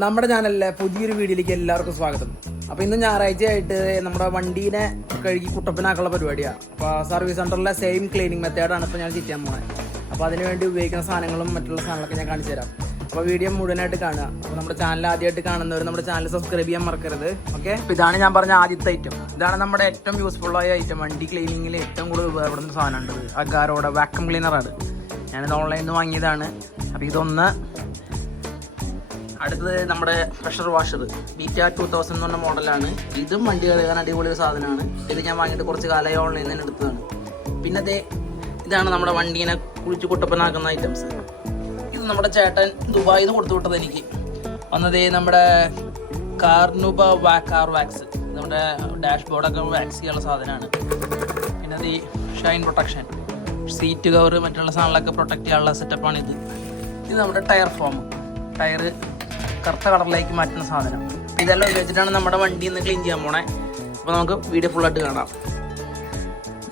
നമ്മുടെ ചാനലിലെ പുതിയൊരു വീഡിയോയിലേക്ക് എല്ലാവർക്കും സ്വാഗതം. അപ്പോൾ ഇന്ന് ഞായറാഴ്ച ആയിട്ട് നമ്മുടെ വണ്ടീനെ കഴുകി കുട്ടപ്പനാക്കുള്ള പരിപാടിയാണ് അപ്പോൾ സർവീസ് സെന്ററിലെ സെയിം ക്ലീനിങ് മെത്തേഡാണ് ഇപ്പോൾ ഞാൻ ചെയ്യാൻ പോകുന്നത് അപ്പോൾ അതിന് വേണ്ടി ഉപയോഗിക്കുന്ന സാധനങ്ങളും മറ്റുള്ള സാധനങ്ങളൊക്കെ ഞാൻ കാണിച്ചു തരാം. അപ്പോൾ വീഡിയോ മുഴുവനായിട്ട് കാണുക. അപ്പോൾ നമ്മുടെ ചാനൽ ആദ്യമായിട്ട് കാണുന്നവർ നമ്മുടെ ചാനൽ സബ്സ്ക്രൈബ് ചെയ്യാൻ മറക്കരുത്. ഓക്കെ ഇതാണ് ഞാൻ പറഞ്ഞ ആദ്യത്തെ ഐറ്റം ഇതാണ് നമ്മുടെ ഏറ്റവും യൂസ്ഫുൾ ആയ ഐറ്റം വണ്ടി ക്ലീനിങ്ങിൽ ഏറ്റവും കൂടുതൽ ഉപയോഗപ്പെടുന്ന സാധനമുണ്ട് അഗാരോടെ വാക്യൂം ക്ലീനറാണ് ഞാനിത് ഓൺലൈനിൽ നിന്ന് വാങ്ങിയതാണ്. അപ്പോൾ ഇതൊന്ന് അടുത്തത് നമ്മുടെ pressure washer beta two thousand എന്ന് പറഞ്ഞ മോഡലാണ് ഇതും വണ്ടി കഴുകാൻ അടിപൊളി ഒരു സാധനമാണ്. ഇത് ഞാൻ വാങ്ങിയിട്ട് കുറച്ച് കാലമായി ഓൺലൈനിൽ നിന്ന് എടുത്തതാണ്. പിന്നെ ദേ ഇതാണ് നമ്മുടെ വണ്ടീനെ കുളിച്ച് കുട്ടപ്പനാക്കുന്ന ഐറ്റംസ് ഇത് നമ്മുടെ ചേട്ടൻ ദുബായിൽ നിന്ന് കൊടുത്തു വിട്ടത് എനിക്ക്. വന്നതേ നമ്മുടെ കാർനുബ വാ കാർ വാക്സ് നമ്മുടെ ഡാഷ് ബോർഡൊക്കെ വാക്സ് ചെയ്യാനുള്ള സാധനമാണ്. പിന്നെ ഈ ഷൈൻ പ്രൊട്ടക്ഷൻ സീറ്റ് കവർ മറ്റുള്ള സാധനങ്ങളൊക്കെ പ്രൊട്ടക്റ്റ് ചെയ്യാനുള്ള സെറ്റപ്പാണ് ഇത് ഇത് നമ്മുടെ ടയർ ഫോം ടയർ കറുത്ത കളറിലേക്ക് മാറ്റുന്ന സാധനം. ഇതെല്ലാം ഉപയോഗിച്ചിട്ടാണ് നമ്മുടെ വണ്ടി ഇന്ന് ക്ലീൻ ചെയ്യാൻ പോണേ. അപ്പോൾ നമുക്ക് വീഡിയോ ഫുള്ളായിട്ട് കാണാം.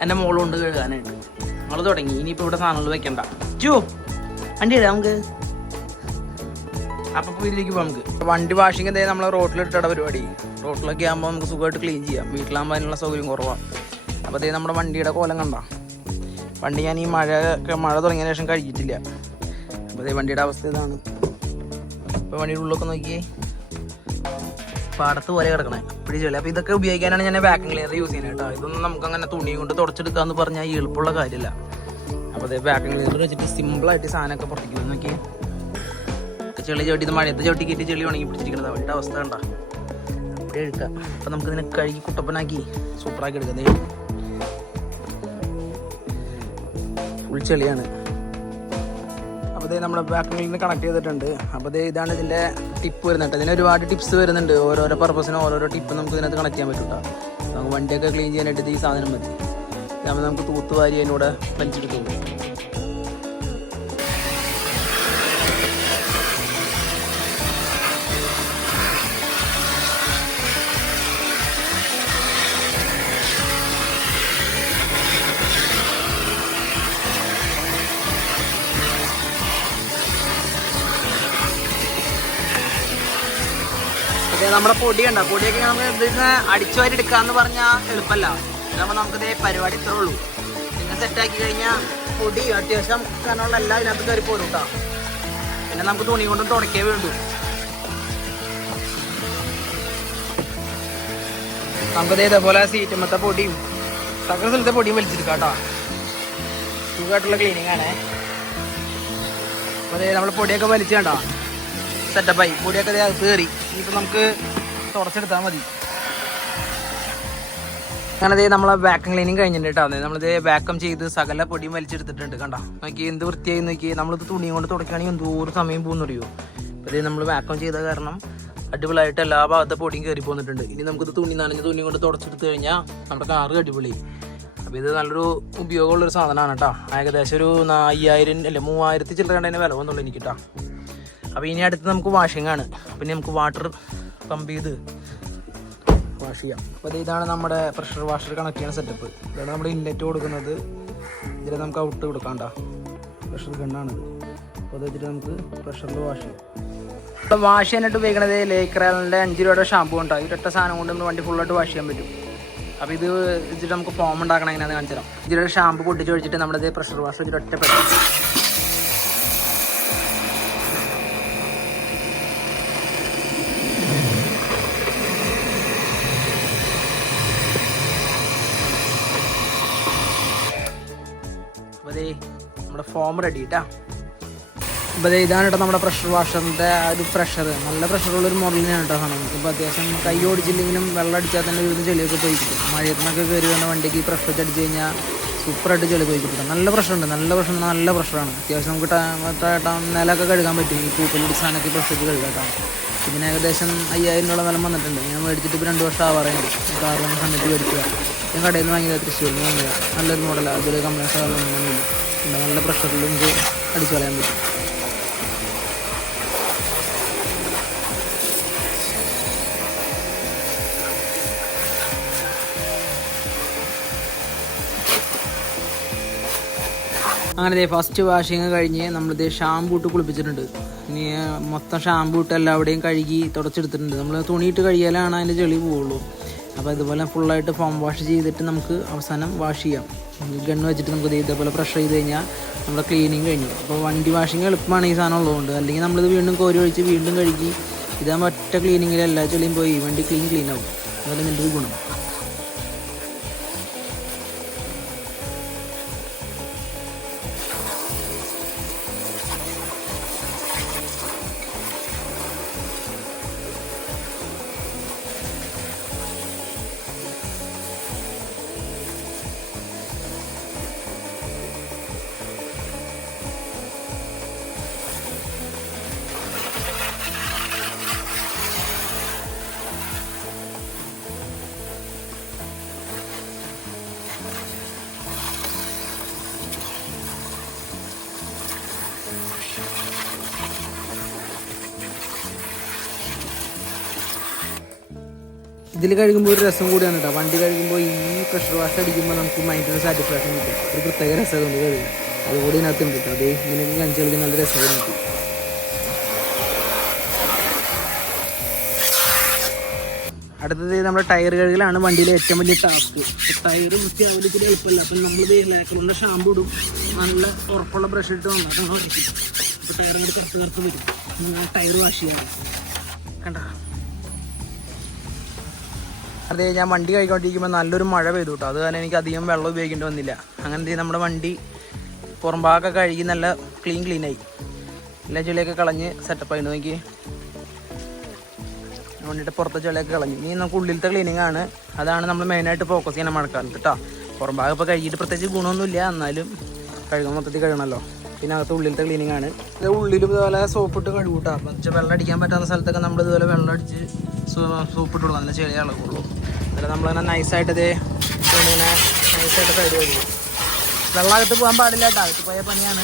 എന്റെ മോളും ഉണ്ട് കഴുകാനായിട്ട്. നമ്മൾ തുടങ്ങി. ഇനിയിപ്പോൾ ഇവിടെ സാധനങ്ങൾ വെക്കണ്ട. ജോ വണ്ടി ഇടാം നമുക്ക്. അപ്പോൾ വീട്ടിലേക്ക് പോകാം നമുക്ക്. വണ്ടി വാഷിംഗ് എന്തായാലും നമ്മൾ റോട്ടിലിട്ട പരിപാടി. റോട്ടിലൊക്കെ ആകുമ്പോൾ നമുക്ക് സുഖമായിട്ട് ക്ലീൻ ചെയ്യാം. വീട്ടിലാകുമ്പോൾ അതിനുള്ള സൗകര്യം കുറവാണ് അപ്പോൾ അതേ നമ്മുടെ വണ്ടിയുടെ കോലം കണ്ട. വണ്ടി ഞാൻ ഈ മഴ മഴ തുടങ്ങിയ ശേഷം കഴിച്ചിട്ടില്ല അപ്പോൾ അതേ വണ്ടിയുടെ അവസ്ഥ ഇതാണ്. ഇപ്പോൾ വണ്ടിയുടെ ഉള്ളൊക്കെ നോക്കിയേ പാടത്ത് പോലെ കിടക്കണേ. പിടിച്ചില്ല ചെല്ലി അപ്പോൾ ഇതൊക്കെ ഉപയോഗിക്കാനാണ് ഞാൻ ബാക്കിംഗ് ലെയർ യൂസ് ചെയ്യുന്നത് കേട്ടോ. ഇതൊന്നും നമുക്ക് അങ്ങനെ തുണി കൊണ്ട് തുടച്ചെടുക്കാന്ന് പറഞ്ഞാൽ ഈ എളുപ്പമുള്ള കാര്യമില്ല. അപ്പോൾ അതേ ബാക്കിംഗ് ലെയർ വെച്ചിട്ട് സിമ്പിളായിട്ട് സാധനമൊക്കെ പുറത്തേക്ക് നോക്കി. ചെളി ചവിട്ടി ഇത് മഴയത്ത് ചവിട്ടി കയറ്റി ചെളി ഉണങ്ങി പിടിച്ചിരിക്കുന്നത് അവരുടെ അവസ്ഥ കണ്ട? ഇവിടെ എടുക്കാം. അപ്പം നമുക്ക് ഇതിനെ കഴുകി കുട്ടപ്പനാക്കി സൂപ്പറാക്കി എടുക്കാം ഫുൾ ചെളിയാണ്. ഇത് നമ്മുടെ ബാക്കിൽ നിന്ന് കണക്ട് ചെയ്തിട്ടുണ്ട്. അപ്പോൾ അത് ഇതാണ് ഇതിന്റെ ടിപ്പ് വരുന്നത് ഇതിന് ഒരുപാട് ടിപ്സ് വരുന്നുണ്ട്. ഓരോരോ പർപ്പസിന് ഓരോരോ ടിപ്പ് നമുക്ക് ഇതിനകത്ത് കണക്ട് ചെയ്യാൻ പറ്റും നമുക്ക് വണ്ടിയൊക്കെ ക്ലീൻ ചെയ്യാനായിട്ട് ഈ സാധനം മതി. ഇതാകുമ്പോൾ നമുക്ക് തൂത്തുവാരി അതിനൂടെ വലിച്ചെടുക്കും നമ്മുടെ പൊടി കണ്ട? പൊടിയൊക്കെ നമുക്ക് ഇതിന് അടിച്ചു വാരി എടുക്കാന്ന് പറഞ്ഞാൽ എളുപ്പമല്ല നമുക്ക് ഇതേ പരിപാടി ഇത്രേ ഉള്ളൂ. പിന്നെ സെറ്റാക്കി കഴിഞ്ഞാൽ പൊടി അത്യാവശ്യം കനുള്ള എല്ലാം ഇതിനകത്ത് കയറി പോരും കേട്ടോ പിന്നെ നമുക്ക് തുണി കൊണ്ടും തുടക്കേ വേണ്ടു. നമുക്കിത് ഇതേപോലെ സീറ്റുമത്തെ പൊടിയും സകല സ്ഥലത്തെ പൊടിയും വലിച്ചെടുക്കാം കേട്ടോ സുഖമായിട്ടുള്ള ക്ലീനിങ് ആണേ. അപ്പോൾ നമ്മൾ പൊടിയൊക്കെ വലിച്ചു കണ്ടോ? സെറ്റപ്പായി പൊടിയൊക്കെ അകത്ത് കയറി ഇനിയിപ്പോൾ നമുക്ക് തുടച്ചെടുത്താൽ മതി. അങ്ങനെ നമ്മളെ വാക്കം ക്ലീനിങ് കഴിഞ്ഞിട്ടുണ്ട് കേട്ടോ. നമ്മളിത് വാക്കം ചെയ്ത് സകല പൊടിയും വലിച്ചെടുത്തിട്ടുണ്ട് കണ്ടോ? നോക്കി എന്ത് വൃത്തിയായി നോക്കി നമ്മളിത് തുണിയും കൊണ്ട് തുടക്കുകയാണെങ്കിൽ എന്തോരം സമയം പോകുന്നറിയോ അപ്പോൾ ഇത് നമ്മൾ വാക്കം ചെയ്ത കാരണം അടിപൊളിയായിട്ട് എല്ലാ ഭാഗത്തെ പൊടിയും കയറി പോന്നിട്ടുണ്ട്. ഇനി നമുക്കിത് തുണി നനഞ്ഞ തുണി കൊണ്ട് തുടച്ചെടുത്ത് കഴിഞ്ഞാൽ നമ്മുടെ കാറ് അടിപൊളി. അപ്പോൾ ഇത് നല്ലൊരു ഉപയോഗമുള്ളൊരു സാധനമാണ് കേട്ടോ. ഏകദേശം ഒരു അയ്യായിരം അല്ലെ മൂവായിരത്തി ചില്ലറ കണ്ടതിന് വില വന്നുള്ളൂ എനിക്ക് കേട്ടോ. അപ്പോൾ ഇനി അടുത്ത് നമുക്ക് വാഷിംഗ് ആണ്. പിന്നെ നമുക്ക് വാട്ടർ പമ്പ് ചെയ്ത് വാഷ് ചെയ്യാം. അപ്പോൾ ഇതാണ് നമ്മുടെ പ്രഷർ വാഷർ കണക്ട് ചെയ്യുന്ന സെറ്റപ്പ് ഇതാണ് നമ്മൾ ഇൻലെറ്റ് കൊടുക്കുന്നത്. ഇതിൽ നമുക്ക് ഔട്ട് കൊടുക്കാണ്ട പ്രഷർ ഗണ്ണാണ് അപ്പോൾ അത് വെച്ചിട്ട് നമുക്ക് പ്രഷറിൽ വാഷ് ചെയ്യാം. ഇപ്പോൾ വാഷ് ചെയ്യാനായിട്ട് ഉപയോഗിക്കുന്നത് ലേക്രാലിന്റെ അഞ്ച് രൂപയുടെ ഷാമ്പു ഉണ്ടാവും ഇരട്ട സാധനം കൊണ്ട് നമ്മൾ വണ്ടി ഫുള്ളായിട്ട് വാഷ് ചെയ്യാൻ പറ്റും. അപ്പോൾ ഇത് വെച്ചിട്ട് നമുക്ക് ഫോം ഉണ്ടാക്കണം എങ്ങനെയാണെന്ന് കാണിച്ചു തരാം ഇതിലൊരു ഷാമ്പു പൊട്ടിച്ച് ഒഴിച്ചിട്ട് നമ്മുടെ പ്രഷർ വാഷ് വെച്ചിട്ട് ഫോം റെഡി കേട്ടാ ഇതാണ് കേട്ടോ നമ്മുടെ പ്രഷർ വാഷറിന്റെ ഒരു പ്രഷർ നല്ല പ്രഷറുള്ള ഒരു മോഡലിനാണ് കേട്ടോ സാധനം. ഇപ്പോൾ അത്യാവശ്യം കൈ ഓടിച്ചില്ലെങ്കിലും വെള്ളം അടിച്ചാൽ തന്നെ ഒരു ചെളിയൊക്കെ പോയി കിട്ടും. മഴയത്തിനൊക്കെ കയറി വന്ന വണ്ടിക്ക് പ്രഷർ വെച്ച് അടിച്ച് കഴിഞ്ഞാൽ സൂപ്പറായിട്ട് ചെളി പോയി കിട്ടും. നല്ല പ്രഷറുണ്ട് നല്ല പ്രഷർ നല്ല പ്രഷറാണ് അത്യാവശ്യം നമുക്ക് നിലമൊക്കെ കഴുകാൻ പറ്റും. ഈ പൂപ്പലൊരു സാധനമൊക്കെ പ്രഷർ വെച്ച് കഴുകാം കേട്ടോ. ഇതിന് ഏകദേശം അയ്യായിരം രൂപ നിലം വന്നിട്ടുണ്ട്. ഞാൻ മേടിച്ചിട്ട് ഇപ്പോൾ രണ്ട് വർഷം ആവാറുണ്ട് കാർ വന്ന് സമയത്ത് മേടിക്കുക ഞാൻ കടയിൽ നിന്ന് വാങ്ങിയത് തൃശ്ശൂരിൽ നിന്ന് വാങ്ങിയത്. നല്ലൊരു മോഡലാണ് അതിൽ കംപ്ലൈൻസ് ഒന്നുമില്ല ഉണ്ട്. നല്ല പ്രഷറിൽ നമുക്ക് അടിച്ചു കളയാൻ പറ്റും. അങ്ങനെ ഫസ്റ്റ് വാഷിങ് കഴിഞ്ഞ് നമ്മളിത് ഷാമ്പൂ ഇട്ട് കുളിപ്പിച്ചിട്ടുണ്ട്. ഇനി മൊത്തം ഷാമ്പൂ ഇട്ട് എല്ലാവിടെയും കഴുകി തുടച്ചെടുത്തിട്ടുണ്ട്. നമ്മൾ തുണിയിട്ട് കഴുകിയാലാണ് അതിന്റെ ചെളി പോവുള്ളൂ. അപ്പോൾ ഇതുപോലെ ഫുള്ളായിട്ട് ഫോം വാഷ് ചെയ്തിട്ട് നമുക്ക് അവസാനം വാഷ് ചെയ്യാം. ഗണ്ണ് വെച്ചിട്ട് നമുക്ക് ഇതേപോലെ പ്രഷർ ചെയ്ത് കഴിഞ്ഞാൽ നമ്മുടെ ക്ലീനിങ് കഴിഞ്ഞു. അപ്പോൾ വണ്ടി വാഷിങ് എളുപ്പമാണ് ഈ സാധനം ഉള്ളതുകൊണ്ട്. അല്ലെങ്കിൽ നമ്മളിത് വീണ്ടും കോരി ഒഴിച്ച് വീണ്ടും കഴുകി ഇതാകുമ്പോൾ ഒറ്റ ക്ലീനിങ്ങിൽ എല്ലാ ചെളിയും പോയി വണ്ടി ക്ലീൻ ക്ലീൻ ആവും. അതാണ് ഇതിന്റെ ഒരു ഗുണം. ഇതിൽ കഴുകുമ്പോൾ ഒരു രസം കൂടിയാണ് കേട്ടോ വണ്ടി കഴുകുമ്പോൾ ഈ പ്രഷർ വാഷ് അടിക്കുമ്പോൾ നമുക്ക് മൈൻഡിന് സാറ്റിസ്ഫാക്ഷൻ കിട്ടും. ഒരു പ്രത്യേക രസം കൊണ്ട് കഴുകും അതുകൂടി ഇതിനകത്ത് ഉണ്ട് കേട്ടോ അത് ഇങ്ങനെയൊക്കെ കാണിച്ചു കളിക്കുന്ന നല്ല രസം കിട്ടും അടുത്തത് നമ്മുടെ ടയർ കഴുകലാണ് വണ്ടിയിലെ ഏറ്റവും വലിയ ടാസ്ക് ടയർ വൃത്തിയാവില്ല ഇത്തിരി എളുപ്പമില്ല അപ്പം നമ്മൾ ലാക്കറുള്ള ഷാമ്പു ഇടും. നല്ല ഉറപ്പുള്ള ബ്രഷ് ഇട്ട് ഉറപ്പിക്കും. അപ്പോൾ ടയർ കറുത്ത് കറുത്ത് വരും. ടയർ വാഷ് ചെയ്യാൻ. കണ്ട? അതെ ഞാൻ വണ്ടി കഴിക്കൊണ്ടിരിക്കുമ്പോൾ നല്ലൊരു മഴ പെയ്തു കേട്ടോ അത് എനിക്ക് അധികം വെള്ളം ഉപയോഗിക്കേണ്ടി വന്നില്ല. അങ്ങനെ നമ്മുടെ വണ്ടി പുറംഭാഗമൊക്കെ കഴുകി നല്ല ക്ലീൻ ക്ലീനായി എല്ലാ ചെളിയൊക്കെ കളഞ്ഞ് സെറ്റപ്പ് ആയി. നോക്കി വണ്ടിയുടെ പുറത്തെ ചെളിയൊക്കെ കളഞ്ഞു. ഇനി നമുക്ക് ഉള്ളിലത്തെ ക്ലീനിങ് ആണ്. അതാണ് നമ്മൾ മെയിനായിട്ട് ഫോക്കസ് ചെയ്യണം മഴക്കാലത്ത് കേട്ടോ പുറംഭാഗം ഇപ്പോൾ കഴുകിയിട്ട് പ്രത്യേകിച്ച് ഗുണമൊന്നുമില്ല. എന്നാലും കഴുകാൻ മൊത്തത്തിൽ കഴുകണമല്ലോ പിന്നെ അകത്ത് ഉള്ളിലത്തെ ക്ലീനിങ് ആണ്. ഇത് ഉള്ളിലും ഇതുപോലെ സോപ്പ് ഇട്ട് കഴുകൂട്ടാ. വെച്ചാൽ വെള്ളം അടിക്കാൻ പറ്റാത്ത സ്ഥലത്തൊക്കെ നമ്മൾ ഇതുപോലെ വെള്ളം അടിച്ച് സോപ്പ് ഇട്ട് കൊടുക്കാം. നല്ല ചെളി ഇളകുള്ളൂ അതിൽ നമ്മളിങ്ങനെ നൈസായിട്ട് ഇത് ഇങ്ങനെ നൈസായിട്ട് സൈഡ് കഴുകും വെള്ളം അകത്ത് പോകാൻ പാടില്ല കേട്ടോ അകത്ത് പോയ പണിയാണ്.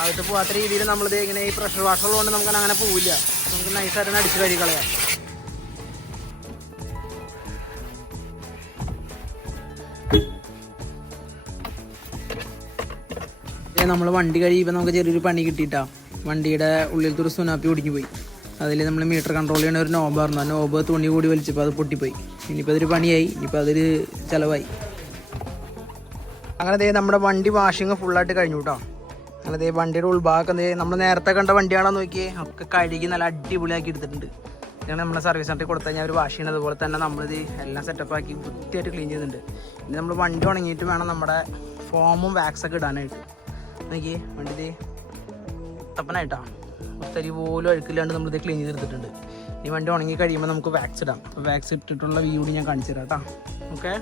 അകത്ത് പോകാത്ത രീതിയിൽ നമ്മളിത് ഇങ്ങനെ ഈ പ്രഷർ വാഷർ ഉള്ളതുകൊണ്ട് നമുക്ക് അങ്ങനെ പോവില്ല. നമുക്ക് നൈസായിട്ട് അടിച്ച് കഴുകി കളയാം നമ്മൾ വണ്ടി കഴിയുമ്പോൾ നമുക്ക് ചെറിയൊരു പണി കിട്ടിയിട്ടാ. വണ്ടിയുടെ ഉള്ളിലത്തെ ഒരു സുനാപ്പി ഒടിഞ്ഞു പോയി. അതിൽ നമ്മൾ മീറ്റർ കൺട്രോൾ ചെയ്യണ ഒരു നോബായിരുന്നു ആ നോബ് തുണി കൂടി വലിച്ചപ്പോൾ അത് പൊട്ടിപ്പോയി. ഇനിയിപ്പോൾ അതൊരു പണിയായി. ഇനിയിപ്പോൾ അതൊരു ചിലവായി. അങ്ങനെ ദേ നമ്മുടെ വണ്ടി വാഷിങ് ഫുള്ളായിട്ട് കഴിഞ്ഞു കേട്ടോ അങ്ങനെ ദേ വണ്ടിയുടെ ഉൾഭാഗം ദേ നമ്മൾ നേരത്തെ കണ്ട വണ്ടിയാണോ നോക്കിയേ? ഒക്കെ കഴുകി നല്ല അടിപൊളിയാക്കി എടുത്തിട്ടുണ്ട്. ഇതാണ് നമ്മുടെ സർവീസ് സെന്ററിൽ കൊടുത്തു കഴിഞ്ഞാൽ ഒരു വാഷ് ചെയ്യണത് അതുപോലെ തന്നെ നമ്മളിത് എല്ലാം സെറ്റപ്പ് ആക്കി വൃത്തിയായിട്ട് ക്ലീൻ ചെയ്തിട്ടുണ്ട്. ഇനി നമ്മൾ വണ്ടി ഉണങ്ങിയിട്ട് വേണം നമ്മുടെ ഫോമും വാക്സൊക്കെ ഇടാനായിട്ട്. നോക്കിയേ വണ്ടി തപ്പനായിട്ടാണ് തപ്പനായിട്ടാ? തരി പോലും അഴുക്കില്ലാണ്ട് നമ്മളിത് ക്ലീൻ ചെയ്തെടുത്തിട്ടുണ്ട്. ഈ വണ്ടി ഉണങ്ങി കഴിയുമ്പോൾ നമുക്ക് വാക്സ് ഇടാം. അപ്പോൾ വാക്സ് ഇട്ടിട്ടുള്ള വ്യൂ ഞാൻ കാണിച്ചു തരാം കേട്ടോ ഓക്കെ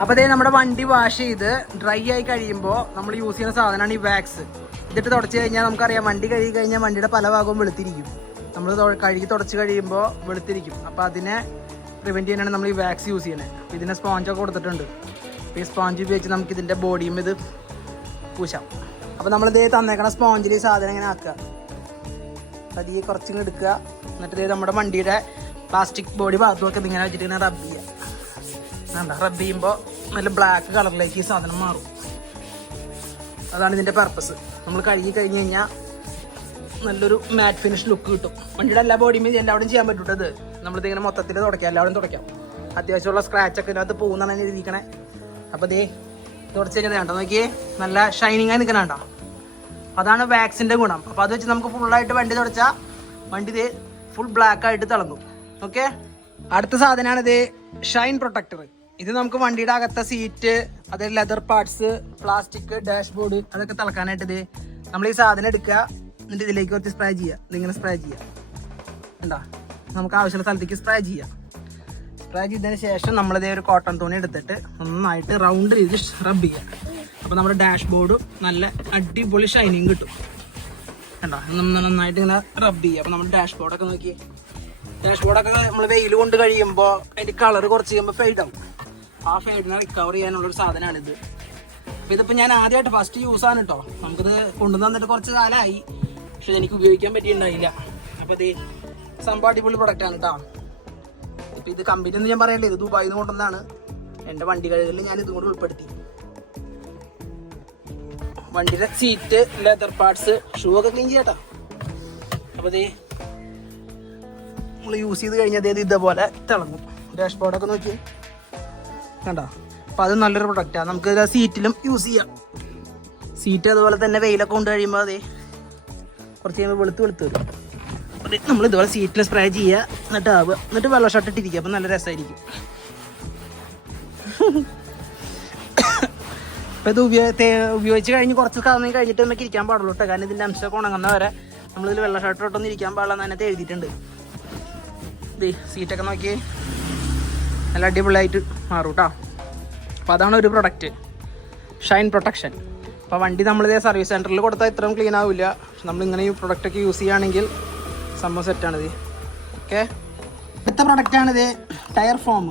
അപ്പോൾ അതേ നമ്മുടെ വണ്ടി വാഷ് ചെയ്ത് ഡ്രൈ ആയി കഴിയുമ്പോൾ നമ്മൾ യൂസ് ചെയ്യുന്ന സാധനമാണ് ഈ വാക്സ് ഇതിട്ട് തുടച്ച് കഴിഞ്ഞാൽ നമുക്കറിയാം വണ്ടി കഴുകി കഴിഞ്ഞാൽ വണ്ടിയുടെ പല ഭാഗവും വെളുത്തിരിക്കും. നമ്മൾ കഴുകി തുടച്ച് കഴിയുമ്പോൾ വെളുത്തിരിക്കും. അപ്പോൾ അതിനെ പ്രിവെന്റ് ചെയ്യാനാണ് നമ്മൾ ഈ വാക്സ് യൂസ് ചെയ്യുന്നത് അപ്പോൾ ഇതിനെ സ്പോഞ്ചൊക്കെ കൊടുത്തിട്ടുണ്ട്. അപ്പോൾ ഈ സ്പോഞ്ച് ഉപയോഗിച്ച് നമുക്ക് ഇതിന്റെ ബോഡിയും ഇത് പൂശാം. അപ്പോൾ ഇതേ തന്നേക്കണ സ്പോഞ്ചിൽ ഈ സാധനം ഇങ്ങനെ ആക്കുക. പതിയെ കുറച്ചിങ്ങ് എടുക്കുക. എന്നിട്ട് നമ്മുടെ വണ്ടിയുടെ പ്ലാസ്റ്റിക് ബോഡി ഭാഗത്തുമൊക്കെ ഇങ്ങനെ വെച്ചിട്ട് ഇങ്ങനെ റബ്ബ് ചെയ്യുക. വേണ്ട റബ്ബ് ചെയ്യുമ്പോൾ നല്ല ബ്ലാക്ക് കളറിലേക്ക് ഈ സാധനം മാറും. അതാണ് ഇതിന്റെ പർപ്പസ് നമ്മൾ കഴുകി കഴിഞ്ഞ് കഴിഞ്ഞാൽ നല്ലൊരു മാറ്റ് ഫിനിഷ് ലുക്ക് കിട്ടും. വണ്ടിയുടെ എല്ലാ ബോഡിയും എല്ലാവരും ചെയ്യാൻ പറ്റൂട്ടത് നമ്മളിത് ഇങ്ങനെ മൊത്തത്തിൽ തുടയ്ക്കാം. എല്ലാവരും തുടയ്ക്കാം. അത്യാവശ്യമുള്ള സ്ക്രാച്ചൊക്കെ ഇതിനകത്ത് പോകുന്നതാണ് ഇരിക്കണേ അപ്പോൾ ദേ തുടച്ച് കണ്ടോ? നോക്കിയേ നല്ല ഷൈനിങ് ആയി നിൽക്കണ കണ്ടോ? അതാണ് വാക്സിന്റെ ഗുണം. അപ്പോൾ അത് വെച്ച് നമുക്ക് ഫുള്ളായിട്ട് വണ്ടി തുടച്ചാൽ വണ്ടി ഇത് ഫുൾ ബ്ലാക്ക് ആയിട്ട് തിളങ്ങും. ഓക്കെ അടുത്ത സാധനമാണ് ഇത് ഷൈൻ പ്രൊട്ടക്ടർ ഇത് നമുക്ക് വണ്ടിയുടെ അകത്തെ സീറ്റ് അതായത് ലെതർ പാർട്സ് പ്ലാസ്റ്റിക് ഡാഷ്ബോർഡ് അതൊക്കെ തിളക്കാനായിട്ട് ഇത് നമ്മൾ ഈ സാധനം എടുക്കുക എന്നിട്ട് ഇതിലേക്ക് കുറച്ച് സ്പ്രേ ചെയ്യുക ഇതിങ്ങനെ സ്പ്രേ ചെയ്യുക എന്താ നമുക്ക് ആവശ്യമുള്ള സ്ഥലത്തേക്ക് സ്പ്രേ ചെയ്യാം. സ്പ്രേ ചെയ്തതിന് ശേഷം നമ്മളിതേ ഒരു കോട്ടൺ തുണി എടുത്തിട്ട് നന്നായിട്ട് റൗണ്ട് ചെയ്ത് റബ്ബ് ചെയ്യാം. അപ്പോൾ നമ്മുടെ ഡാഷ് ബോർഡും നല്ല അടിപൊളി ഷൈനിങ് കിട്ടും. കണ്ടോ? നന്നായിട്ട് ഇങ്ങനെ റബ്ബ് ചെയ്യുക അപ്പോൾ നമ്മുടെ ഡാഷ് ബോർഡൊക്കെ നോക്കി ഡാഷ് ബോർഡൊക്കെ നമ്മൾ വെയിൽ കൊണ്ട് കഴിയുമ്പോൾ അതിന്റെ കളർ കുറച്ച് കഴിയുമ്പോൾ ഫെയ്ഡ് ആവും. ആ ഫെയ്ഡിനെ റിക്കവർ ചെയ്യാനുള്ള ഒരു സാധനമാണിത് അപ്പോൾ ഇതിപ്പോൾ ഞാൻ ആദ്യമായിട്ട് ഫസ്റ്റ് യൂസ് ആണ് കേട്ടോ നമുക്കിത് കൊണ്ടുവന്നിട്ട് കുറച്ച് കാലമായി പക്ഷെ എനിക്ക് ഉപയോഗിക്കാൻ പറ്റിയിട്ടുണ്ടായില്ല. അപ്പോൾ ഇത് സംഭവം അടിപൊളി പ്രൊഡക്റ്റ് ആണ് കേട്ടോ ഇത് കമ്പനി എന്ന് ഞാൻ പറയല്ലേ ഇത് ദുബായിൽ നിന്ന് കൊണ്ടുവന്നാണ് എന്റെ വണ്ടി ഞാൻ ഇതും കൂടി ഉൾപ്പെടുത്തി. വണ്ടിയുടെ സീറ്റ് ലെതർ പാർട്സ് ഷൂ ഒക്കെ ക്ലീൻ ചെയ്യട്ടോ. അപ്പോൾ ദേ നമ്മൾ യൂസ് ചെയ്ത് കഴിഞ്ഞാൽ അതായത് ഇതേപോലെ തിളങ്ങും. ഡാഷ് ബോർഡൊക്കെ നോക്കി കണ്ടോ? അപ്പം അത് നല്ലൊരു പ്രൊഡക്റ്റാണ് നമുക്ക് സീറ്റിലും യൂസ് ചെയ്യാം. സീറ്റ് അതുപോലെ തന്നെ വെയിലൊക്കെ കൊണ്ട് കഴിയുമ്പോൾ അതെ കുറച്ച് കഴിയുമ്പോൾ വെളുത്ത് വെളുത്ത് വരും. നമ്മൾ ഇതുപോലെ സീറ്റിൽ സ്പ്രേ ചെയ്യുക എന്നിട്ട് ആവുക എന്നിട്ട് വെള്ളം ഷർട്ട് ഇട്ടിരിക്കുക അപ്പം നല്ല രസമായിരിക്കും ഇപ്പം ഇത് ഉപയോഗിച്ച് കഴിഞ്ഞ് കുറച്ച് സമയം കഴിഞ്ഞിട്ട് നമുക്ക് ഇരിക്കാൻ പാടുള്ളൂ കേട്ടോ കാരണം ഇതിന്റെ അംശമൊക്കെ ഉണങ്ങുന്ന വരെ നമ്മളിതിൽ വെള്ള ഷർട്ട് ഇട്ടൊന്നും ഇരിക്കാൻ പാടില്ല അതിനകത്ത് എഴുതിയിട്ടുണ്ട്. ഇതേ സീറ്റൊക്കെ നോക്കി. നല്ല അടിപൊളിയായിട്ട് മാറും കേട്ടോ അപ്പോൾ അതാണ് ഒരു പ്രൊഡക്റ്റ് ഷൈൻ പ്രൊട്ടക്ഷൻ അപ്പോൾ വണ്ടി നമ്മളിതേ സർവീസ് സെന്ററിൽ കൊടുത്താൽ ഇത്രയും ക്ലീൻ ആവില്ല. നമ്മളിങ്ങനെ ഈ പ്രൊഡക്റ്റൊക്കെ യൂസ് ചെയ്യുകയാണെങ്കിൽ സംഭവം സെറ്റാണിത് ഓക്കെ അടുത്ത പ്രൊഡക്റ്റാണിത് ടയർ ഫോം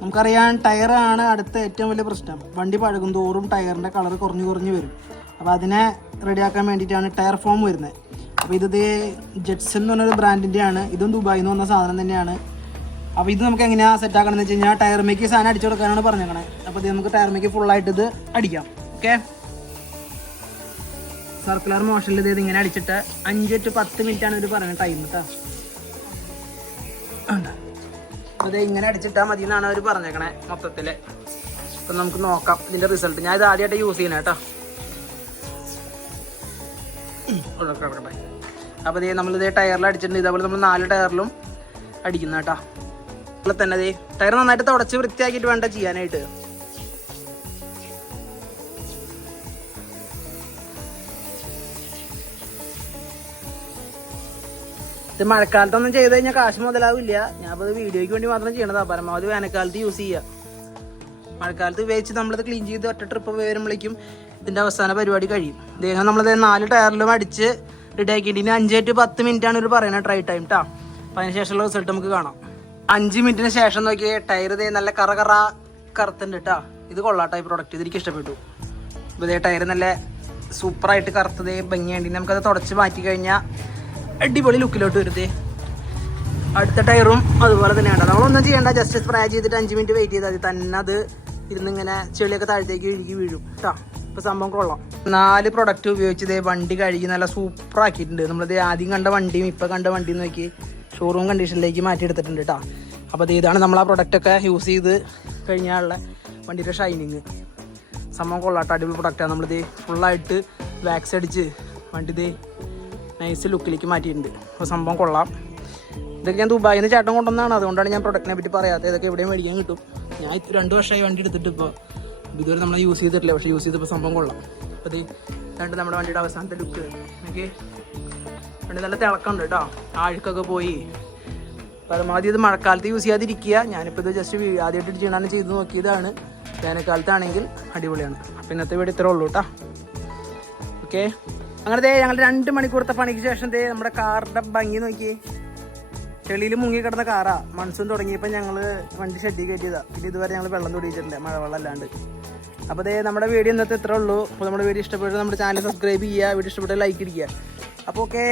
നമുക്കറിയാം ടയറാണ് അടുത്ത ഏറ്റവും വലിയ പ്രശ്നം. വണ്ടി പഴകും തോറും ടയറിന്റെ കളർ കുറഞ്ഞു കുറഞ്ഞു വരും. അപ്പോൾ അതിനെ റെഡിയാക്കാൻ വേണ്ടിയിട്ടാണ് ടയർ ഫോം വരുന്നത്. അപ്പോൾ ഇത് ജെറ്റ്സൺ എന്ന് പറഞ്ഞൊരു ബ്രാൻഡിന്റെ ആണ്. ഇതും ദുബായിൽ നിന്ന് വന്ന സാധനം തന്നെയാണ്. അപ്പോൾ ഇത് നമുക്ക് എങ്ങനെയാണ് സെറ്റ് ആക്കണമെന്ന് വെച്ച് കഴിഞ്ഞാൽ ടയർമേക്ക് സാധനം അടിച്ചു കൊടുക്കാനാണ് പറഞ്ഞേക്കണേ. അപ്പോൾ ഇത് നമുക്ക് ടയർമേക്ക് ഫുള്ളായിട്ട് ഇത് അടിക്കാം. ഓക്കെ സർക്കുലർ മോഷനിൽ ഇത് ഇങ്ങനെ അടിച്ചിട്ട് അഞ്ച് ടു പത്ത് മിനിറ്റ് ആണ് ഇവർ പറഞ്ഞ ടൈം കേട്ടോ അത് ഇങ്ങനെ അടിച്ചിട്ടാൽ മതി എന്നാണ് അവർ പറഞ്ഞേക്കണേ മൊത്തത്തിൽ അപ്പം നമുക്ക് നോക്കാം ഇതിന്റെ റിസൾട്ട് ഞാൻ ഇത് ആദ്യമായിട്ട് യൂസ് ചെയ്യണേ കേട്ടോ കിടക്കട്ടെ അപ്പോൾ ഇതേ ടയറിൽ അടിച്ചിട്ടുണ്ട്. ഇതേപോലെ നമ്മൾ നാല് ടയറിലും അടിക്കുന്ന കേട്ടോ അതുപോലെ തന്നെ ദേ ടയർ നന്നായിട്ട് തുടച്ച് വൃത്തിയാക്കിയിട്ട് വേണ്ട ചെയ്യാനായിട്ട്. ഇത് മഴക്കാലത്തൊന്നും ചെയ്ത് കഴിഞ്ഞാൽ കാശ് മുതലാവില്ല. ഞാൻ അപ്പോൾ വീഡിയോയ്ക്ക് വേണ്ടി മാത്രം ചെയ്യണതാ. പരമാവധി വേനൽക്കാലത്ത് യൂസ് ചെയ്യുക മഴക്കാലത്ത് ഉപയോഗിച്ച് നമ്മളിത് ക്ലീൻ ചെയ്ത് ഒറ്റ ട്രിപ്പ് വരുമ്പോഴേക്കും ഇതിന്റെ അവസാന പരിപാടി കഴിയും. ഇദ്ദേഹം നമ്മളിത് നാല് ടയറിലും അടിച്ച് റെഡി ആക്കിയിട്ട് ഇനി അഞ്ച് ടു പത്ത് മിനിറ്റ് ആണ് ഇവർ പറയുന്നത് ട്രൈ ടൈം ട്ടാ. അപ്പം അതിന് ശേഷമുള്ള റിസൾട്ട് നമുക്ക് കാണാം. അഞ്ച് മിനിറ്റിന് ശേഷം നോക്കിയേ ടയർ ഇതേ നല്ല കറ കറ കറുത്തുണ്ട് കേട്ടാ ഇത് കൊള്ളാട്ടോ ഈ പ്രൊഡക്റ്റ് ഇത് എനിക്ക് ഇഷ്ടപ്പെട്ടു. ഇതേ ടയർ നല്ല സൂപ്പറായിട്ട് കറുത്തതേ ഭംഗിയുണ്ട് ഇനി നമുക്കത് തുടച്ച് മാറ്റി കഴിഞ്ഞാൽ അടിപൊളി ലുക്കിലോട്ട് വരുതേ. അടുത്ത ടയറും അതുപോലെ തന്നെ വേണ്ട നമ്മളൊന്നും ചെയ്യേണ്ട ജസ്റ്റ് സ്പ്രേ ചെയ്തിട്ട് അഞ്ച് മിനിറ്റ് വെയിറ്റ് ചെയ്താൽ മതി. തന്നെ അത് ഇരുന്നിങ്ങനെ ചെളിയൊക്കെ താഴത്തേക്ക് ഒഴുകി വീഴും കേട്ടോ. ഇപ്പൊ സംഭവം കൊള്ളാം. നാല് പ്രൊഡക്റ്റ് ഉപയോഗിച്ച് ഇതേ വണ്ടി കഴുകി നല്ല സൂപ്പർ ആക്കിയിട്ടുണ്ട്. നമ്മളിത് ആദ്യം കണ്ട വണ്ടിയും ഇപ്പൊ കണ്ട വണ്ടിയും നോക്കി ഷോറൂം കണ്ടീഷനിലേക്ക് മാറ്റി എടുത്തിട്ടുണ്ട് കേട്ടോ അപ്പോൾ ഇതാണ് നമ്മൾ ആ പ്രൊഡക്റ്റ് ഒക്കെ യൂസ് ചെയ്ത് കഴിഞ്ഞാലുള്ള വണ്ടിയുടെ ഷൈനിങ് സംഭവം കൊള്ളാട്ടോ അടിപൊളി പ്രൊഡക്റ്റാണ് നമ്മളിത് ഫുള്ളായിട്ട് വാക്സ് അടിച്ച് വണ്ടി ഇത് നൈസ് ലുക്കിലേക്ക് മാറ്റിയിട്ടുണ്ട്. അപ്പോൾ സംഭവം കൊള്ളാം. ഇതൊക്കെ ഞാൻ ദുബായിൽ നിന്ന് ചേട്ടൻ കൊണ്ടുവന്നാണ് അതുകൊണ്ടാണ് ഞാൻ പ്രൊഡക്റ്റിനെ പറ്റി പറയാത്തത്. ഇതൊക്കെ എവിടെയും മേടിക്കാൻ കിട്ടും. ഞാൻ രണ്ട് വർഷമായി വണ്ടി എടുത്തിട്ട് ഇപ്പോൾ ഇതുവരെ നമ്മൾ യൂസ് ചെയ്തിട്ടില്ല. പക്ഷേ യൂസ് ചെയ്തപ്പോൾ സംഭവം കൊള്ളാം. അപ്പോൾ ഇത് രണ്ട് നമ്മുടെ വണ്ടിയുടെ അവസാനത്തെ ലുക്ക് എനിക്ക് വണ്ടി നല്ല തിളക്കമുണ്ട് കേട്ടോ. ആഴ്ക്കൊക്കെ പോയി. പരമാവധി ഇത് മഴക്കാലത്ത് യൂസ് ചെയ്യാതിരിക്കുക. ഞാനിപ്പോൾ ഇത് ജസ്റ്റ് ആദ്യമായിട്ട് ചെയ്യണമെന്ന് ചെയ്ത് നോക്കിയതാണ്. വേനൽക്കാലത്താണെങ്കിൽ അടിപൊളിയാണ്. അപ്പോൾ ഇന്നത്തെ വീട് ഇത്രേ ഉള്ളൂ കേട്ടോ. ഓക്കെ അങ്ങനെ ദേ ഞങ്ങൾ രണ്ട് മണിക്കൂറത്തെ പണിക്ക് ശേഷം ദേ നമ്മുടെ കാറിന്റെ ഭംഗി നോക്കി. ചെളിയിൽ മുങ്ങി കിടന്ന കാറാ. മൺസൂൺ തുടങ്ങിയപ്പോൾ ഞങ്ങൾ വണ്ടി ഷെഡി കയറ്റിയതാ. പിന്നെ ഇതുവരെ ഞങ്ങൾ വെള്ളം തൊടിയിട്ടില്ല മഴവെള്ളം അല്ലാണ്ട്. അപ്പോൾ ദേ നമ്മുടെ വീഡിയോ ഇന്നത്തെ ഇത്രേ ഉള്ളൂ. അപ്പോൾ നമ്മുടെ വീഡിയോ ഇഷ്ടപ്പെട്ടു നമ്മുടെ ചാനൽ സബ്സ്ക്രൈബ് ചെയ്യുക വീഡിയോ ഇഷ്ടപ്പെട്ട ലൈക്ക് ഇടിക്കുക. അപ്പോൾ ഓക്കെ